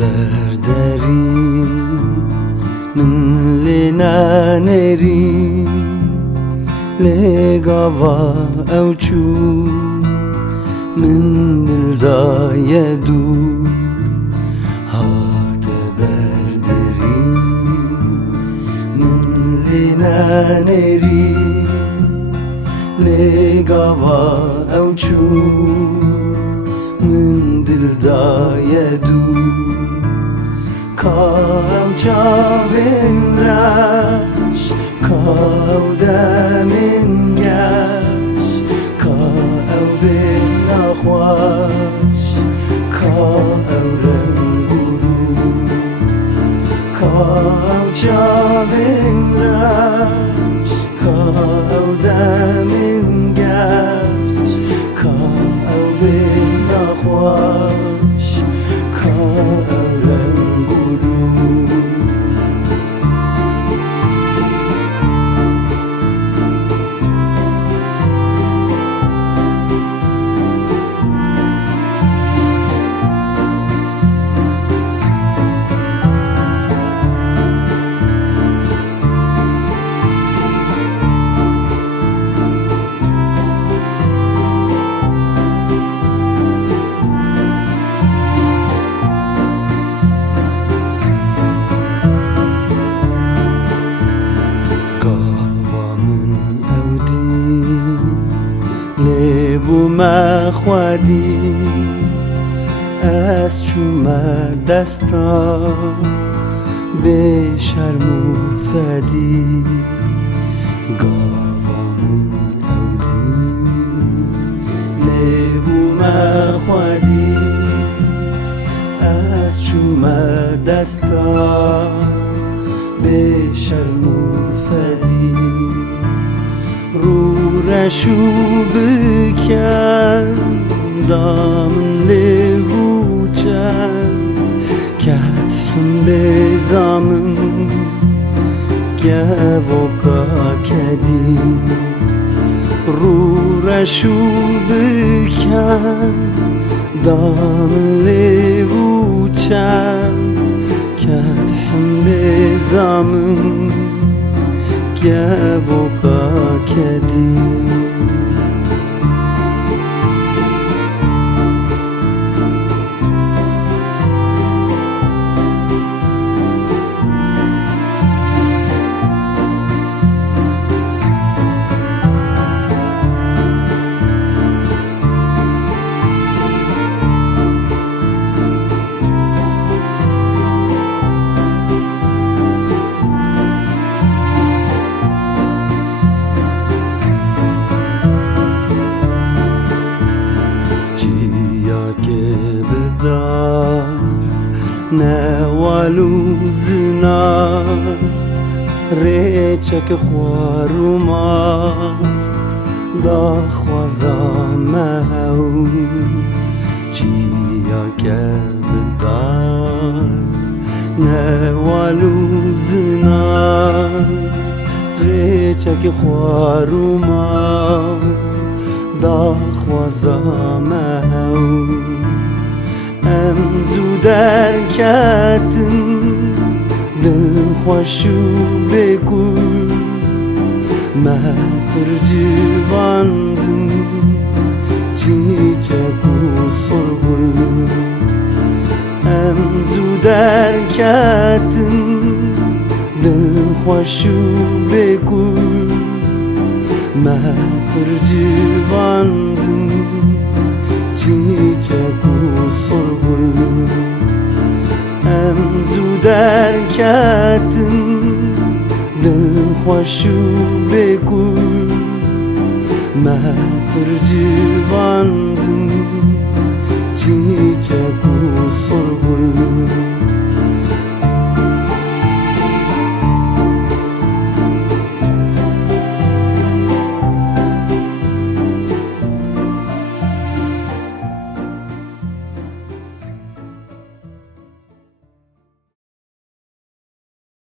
بردري من لنانري لقوا أو شو من دلدا يدو هات بردري من لنانري لقوا أو شو من دلدا يدو كاو جاوين راش كاو دامين ياش كاو بين أخواش كاو رنگورو كاو جاوين راش كاو دامين ياش كاو بين أخواش كاو رنگورو لبو ما خوادی از چومه دستا به شرم و فدی گاوامن اودی لبو ما خوادی از چومه دستا به شرم و فدی رو رشو بکن دامن لوچن کتفم بزامن گوکا کدی رو رشو بکن دامن لوچن کتفم بزامن گوکا کدی نوالو زنار ریچک خوارو مار دا خوازامه او چیا که بدار نوالو زنار ریچک خوارو مار دا خوازامه او ام زودر کتن دل خوشو بگو مهتر جواندن چیچک و سرگل ام زودر کتن دل خوشو بگو مهتر جواندن چیچک و سرگل ام زودر کتن دل خوشو بگو مهتر جواندن چیچک و سرگل